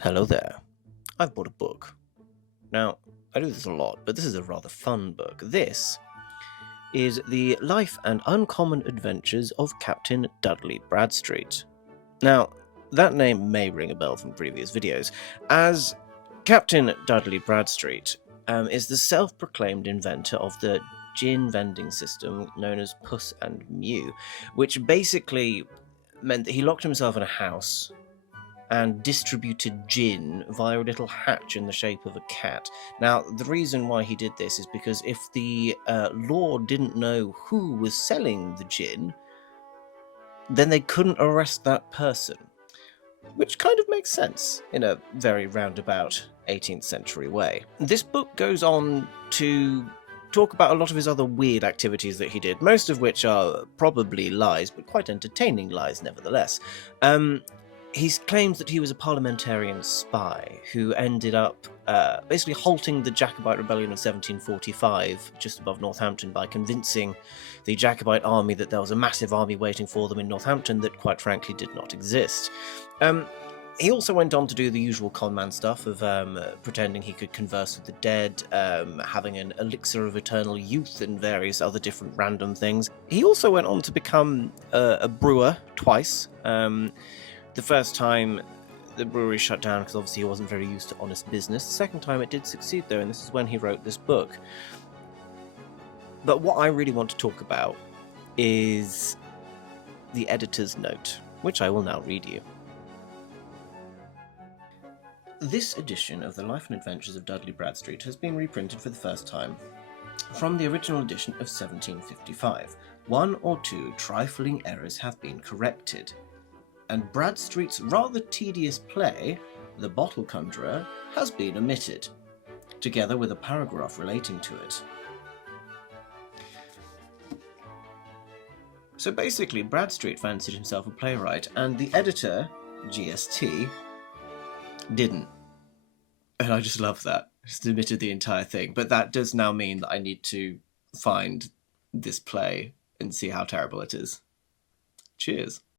Hello there. I've bought a book. Now, I do this a lot, but this is a rather fun book. This is The Life and Uncommon Adventures of Captain Dudley Bradstreet. Now, that name may ring a bell from previous videos, as Captain Dudley Bradstreet is the self-proclaimed inventor of the gin vending system known as Puss and Mew, which basically meant that he locked himself in a house and distributed gin via a little hatch in the shape of a cat. Now, the reason why he did this is because if the law didn't know who was selling the gin, then they couldn't arrest that person. Which kind of makes sense in a very roundabout 18th century way. This book goes on to talk about a lot of his other weird activities that he did, most of which are probably lies, but quite entertaining lies nevertheless. He claims that he was a parliamentarian spy who ended up basically halting the Jacobite rebellion of 1745 just above Northampton by convincing the Jacobite army that there was a massive army waiting for them in Northampton that quite frankly did not exist. He also went on to do the usual conman stuff of pretending he could converse with the dead, having an elixir of eternal youth, and various other different random things. He also went on to become a brewer twice. The first time the brewery shut down because obviously he wasn't very used to honest business. The second time it did succeed though, and this is when he wrote this book. But what I really want to talk about is the editor's note, which I will now read you. This edition of The Life and Adventures of Dudley Bradstreet has been reprinted for the first time from the original edition of 1755. One or two trifling errors have been corrected, and Bradstreet's rather tedious play, The Bottle Conjurer, has been omitted, together with a paragraph relating to it. So basically, Bradstreet fancied himself a playwright, and the editor, GST, didn't. And I just love that. Just omitted the entire thing. But that does now mean that I need to find this play and see how terrible it is. Cheers.